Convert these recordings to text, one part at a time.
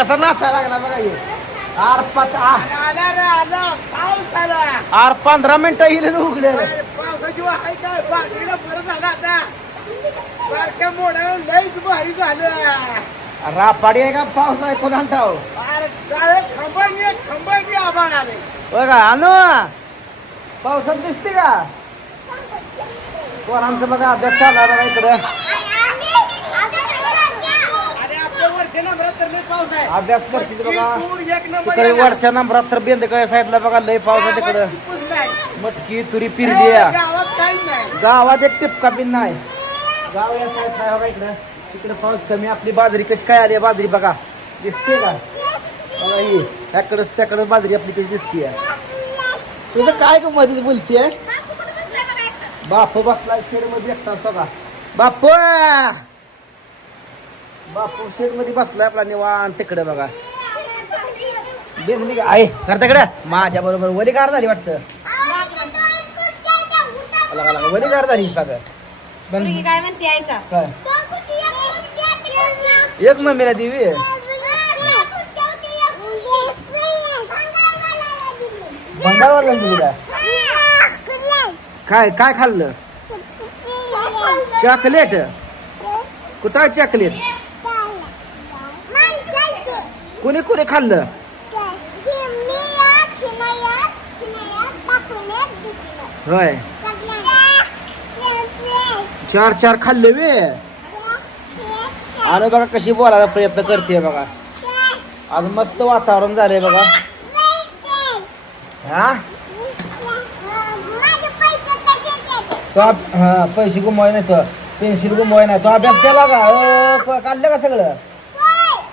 कसा नाचायला लागला बघा हे. आर पाच आ- आला रे आला. पाऊस आला. आर पंधरा मिनिटं हिने उघडे अरे, पावसाशिवाय आहे काय? बाजरीला बरं झालं आता. बारक्या मोड्याला लईच भारी झालं. रापाडी आहे का? पाऊस आहे कोण आणताव काय? खंबरनी आभाळ आले. बघा आणू. पावसात दिसते का? पोरांचं बघा अभ्यास चालला बघा इकडं अरे आपल्या वरच्या नंबरात तर लई पाऊस आहे अभ्यास करते बघा. तिकडे वरच्या नंबरात तर बेंदकळ्या साईडला बघा लय पाऊस आहे तिकडं. मटकी तुरी पिरली आहे. गावात काहीच नाही. गावात एक टिपका बिन नाही. गाव या साईडला आहे बघा इकडं. तिकडे पाऊस कमी. आपली बाजरी कशी काय आली आहे बाजरी बघा. दिसते का? बघा ही. त्याकडंच त्याकडं बाजरी आपली कशी दिसते तुझं काय ग मध्येच बोलतीये? बापू बसलाय शेडमध्ये बघा. बापू! बापू शेडमध्ये बसलाय आपला निवांत तिकडे बघा. बेसली का? आहे सर तिकडे. माझ्या बरोबर वली कार झाली वाटतं. लगा लगा झाली मुलगी काय म्हणते ऐका. काय? एक मम्मीला देवी भंडारला दिला काय काय खाल्लं? चॉकलेट. कुठं आहे चॉकलेट? कोणी कोणी खाल्लं? होय. चार चार खाल्ले वे. आणि बघा कशी बोलायला प्रयत्न करते बघा. आज मस्त वातावरण झालंय बघा. हा? तो हा पैसे गुमवाय नाही तो. पेन्सिल गुमवाय नाही. तो अभ्यास केला का? काढलं का सगळं?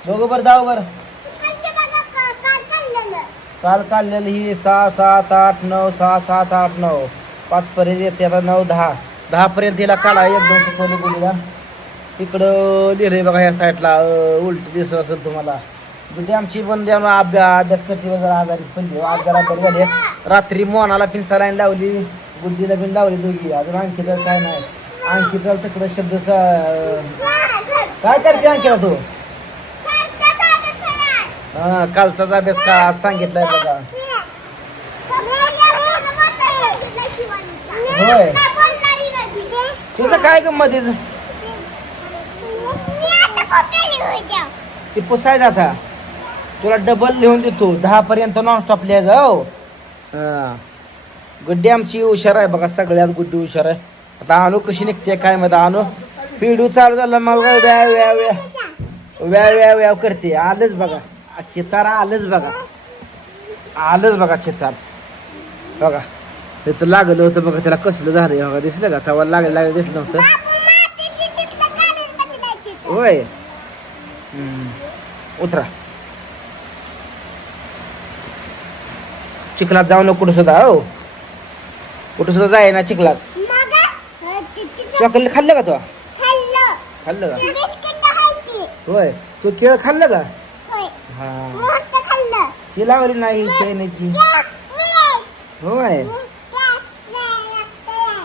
दोघं बरं जाऊ बरं. काल काढलेलं ही सहा सात आठ नऊ सहा सात आठ नऊ. पाचपर्यंत येते आता नऊ दहा. दहापर्यंत तिला हिला काढा. एक दोन शिकवले गुलीला तिकडं लिहिलंय बघा ह्या साईडला उलट दिसत असेल तुम्हाला. म्हणजे आमची पण बंदी अभ्यास अभ्यास करते जरा आजारी पडली. आज जरा आजारी झाली. रात्री मोहनाला पिन सलाईन लावली. बुद्धीला पिन लावली दोघी. अजून आणखी काय नाही. आणखी तर तिकडं शब्द काय करते आणखीला तू? हा कालचाच अभ्यास का आज सांगितलाय बघा. होय. तुझं काय गंमत आहे? ते पुसायचं आता. तुला डबल लिहून देतो. दहा पर्यंत नॉन स्टॉप लिहायचं हो. हा. गुड्डी आमची हुशार आहे बघा सगळ्यात गुड्डी हुशार आहे. आता आणू कशी निघते काय मग आणू. पिडू चालू झालं मग व्या व्या व्या. व्या व्या व्या करते आलंच बघा. चितार आलंच बघा. आलंच बघा चितार. बघा. तिथं लागलं होतं बघा त्याला कसलं झालं बघा दिसलं का? तवा लागलं लागलं दिसलं नव्हतं. होय. उतरा. चिखलात जाऊ नको कुठं सुद्धा हो कुठं सुद्धा जाय ना चिखलात चॉकलेट खाल्लं का तू? खाल्लं. का? होय. तू केळ खाल्लं का? हा. ही लावली नाही चैनीची होय.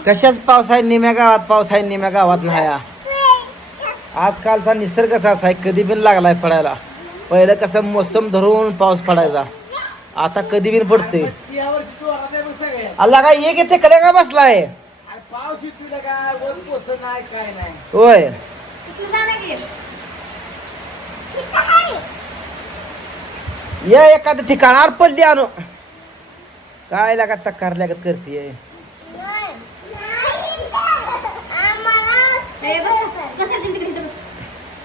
कशाच पाऊस आहे? निम्या गावात पाऊस आहे निम्या गावात नाही. हा. आजकालचा निसर्ग असा आहे कधी बिन लागलाय पडायला. पहिलं कसं मोसम धरून पाऊस पडायचा. आता कधी बिन सगळे अल्ला काय एक येते कडे का बसलाय? होय. या एखाद्या ठिकाणावर पडली आणू. काय लागा चक्कार लागत करते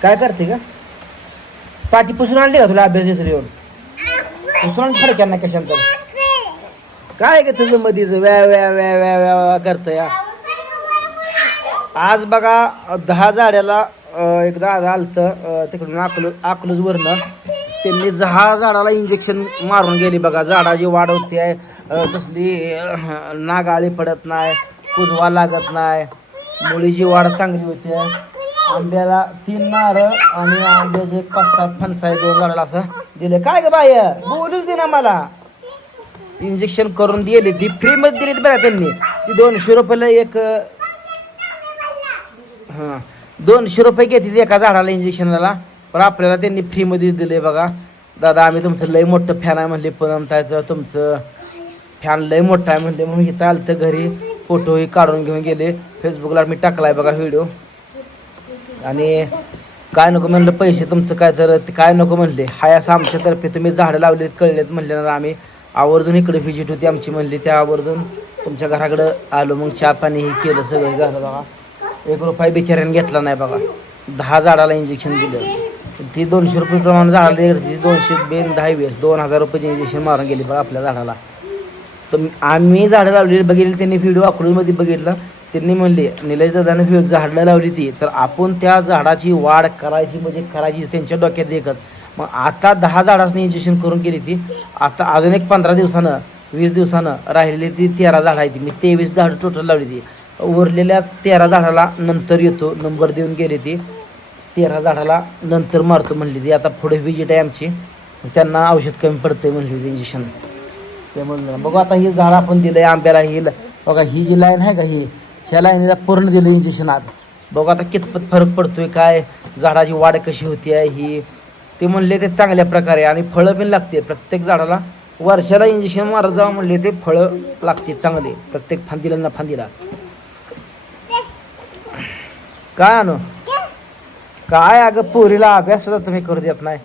काय करते का पाठी पुसून आणली का तुला अभ्यास दिसून येऊन? पुसून फरक ना कशांत काय ग तुझं मधीच? व्या व्या व्या व्या व्या करत या आज बघा दहा झाड्याला एकदा एक दादा आलत तिकडून आकलू अकलूज वरनं त्यांनी जहा झाडाला इंजेक्शन मारून गेली बघा. झाडाची वाढ होती आहे कसली नागाळी पडत नाही कुजवा लागत नाही. मुळीची वाढ चांगली होते. आंब्याला तीन नारळ आणि आंब्याचे एक पाच सात फणसाय दोन झाडाला असं दिले. काय ग बाय बोलूच दे ना मला. इंजेक्शन करून दिली. ती फ्री मध्ये दिली बरं त्यांनी. ती दोनशे रुपयाला एक हा. दोनशे रुपये घेतली एका झाडाला इंजेक्शनला पण आपल्याला त्यांनी फ्रीमध्येच दिले बघा. दादा आम्ही तुमचं लय मोठं फॅन आहे म्हणले पण त्याचं तुमचं फॅन लय मोठं आहे म्हणले मग इथं आलं तर घरी फोटोही काढून घेऊन गेले. फेसबुकला मी टाकलाय बघा व्हिडिओ आणि काय नको म्हणलं पैसे तुमचं काय तर काय नको म्हणले. हाय असं आमच्यातर्फे तुम्ही झाडं लावलेत कळलेत म्हणल्यानंतर आम्ही. आवर्जून इकडे व्हिजिट होती आमची म्हणली त्या आवर्जून तुमच्या घराकडं आलो मग चहा पाणी हे केलं सगळं झालं बघा. एक रुपया बिचाऱ्याने घेतला नाही बघा. दहा झाडाला इंजेक्शन दिलं. ती दोनशे रुपये प्रमाणे झाडाला ती दोनशे बेन दहा वेळेस दोन हजार रुपयाचे इंजेक्शन मारून गेली पण आपल्या झाडाला. तर आम्ही झाडं लावलेली बघितली त्यांनी व्हिडिओ अकलूजमध्ये बघितलं. त्यांनी म्हणले निलेश दादाने झाडं लावली ती तर आपण त्या झाडाची वाढ करायची म्हणजे करायची त्यांच्या डोक्यात एकच. मग आता दहा झाडांनी इंजेक्शन करून गेली ती. आता अजून एक पंधरा दिवसानं वीस दिवसानं राहिलेली ती तेरा झाडं आहे ती. मी तेवीस झाडं टोटल लावली ती. उरलेल्या तेरा झाडाला नंतर येतो नंबर देऊन गेली ती. तेरा झाडाला नंतर मारतो म्हणली होती आता पुढे विजिट आहे आमची त्यांना औषध कमी पडतंय म्हणली इंजेक्शन ते म्हणलं बघू आता ही झाड आपण दिलं आहे आंब्याला ही बघा ही जी लाईन आहे का ही? ह्या लाईनीला पूर्ण दिलं इंजेक्शन आज. बघू आता कितपत फरक पडतोय काय झाडाची वाढ कशी होती आहे ही? ते म्हणले ते चांगल्या प्रकारे आणि फळं पण लागते. प्रत्येक झाडाला वर्षाला इंजेक्शन मारत जावं म्हणले ते फळं लागते चांगले. प्रत्येक फांदीला ना फांदीला. काय आणू? काय अगं पोरीला अभ्यास सुद्धा तुम्ही करू देत नाही.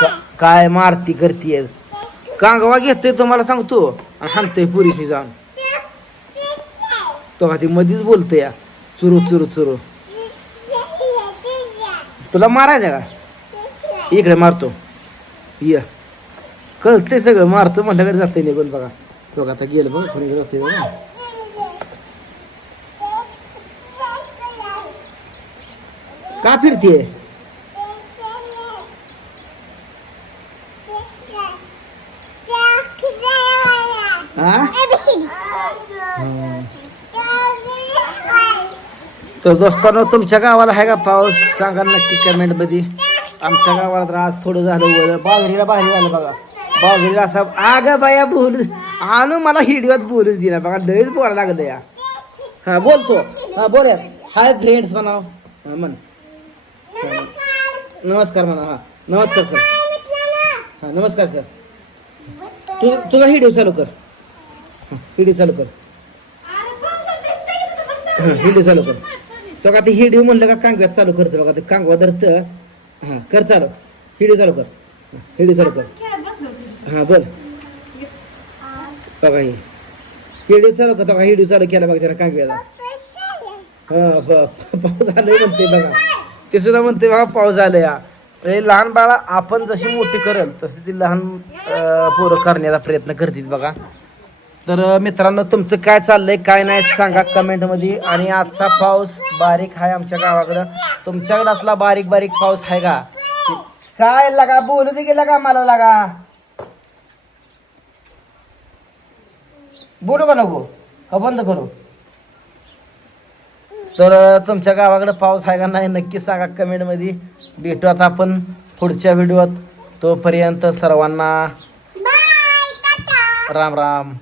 का- काय मारती करतीये? कांगवा घेतोय तुम्हाला सांगतो. आणि हाणतोय पुरीशी जाऊन. तो का ती मधीच बोलतोय या. चुरू चुरू चुरू. तुला मारायचं का? इकडे मारतो. ये. कळतंय सगळं. मारतो म्हटलं कधी जाते निघून बघा. तो का आता गेलं बघ. कोणी जाते बघा. का फिरतीये? तर दोस्तांनो तुमच्या गावाला आहे का पाऊस? सांगा नक्की कमेंटमध्ये. आमच्या गावाला तर आज थोडं झालं वर बाजरीला बाहेर झालं बघा. बाजरीला असा आग बाया बोल. आणू मला हिडिओत बोलूच दिला. बघा लयच बोलायला लागलं या. हा बोलतो. हा बोल हाय फ्रेंड्स म्हणाव. म्हण. नमस्कार. म्हणा हा. नमस्कार कर. हा नमस्कार कर. तुझा तुझा हिडिओ चालू कर. हिडिओ चालू कर. हिडिओ चालू कर. तो का ते हिडिओ म्हणलं का कांगव्यात चालू करतो बघा ते कांगवा धरतं. हा कर चालू. हिडिओ चालू कर. हिडिओ चालू कर. हा बोल. बघा हे. हिडिओ चालू कर बघा हिडिओ चालू केला बघा त्याला कांगव्याला. हा पाऊस आलाय म्हणते बघा. ते सुद्धा म्हणते बघा पाऊस आलाय. या लहान बाळा आपण जशी मोठी करेल तशी ती लहान पोरं करण्याचा प्रयत्न करतील बघा. तर मित्रांनो तुमचं काय चाललंय काय नाही सांगा कमेंटमध्ये. आणि आजचा पाऊस बारीक आहे आमच्या गावाकडं. तुमच्याकडे असला बारीक बारीक पाऊस आहे का? काय लागा बोलू दे गेला का मला लागा. बोलू का नको? का बंद करू? तर तुमच्या गावाकडे पाऊस आहे का नाही नक्की सांगा कमेंटमध्ये. भेटू आता आपण पुढच्या व्हिडिओत. तोपर्यंत सर्वांना राम राम.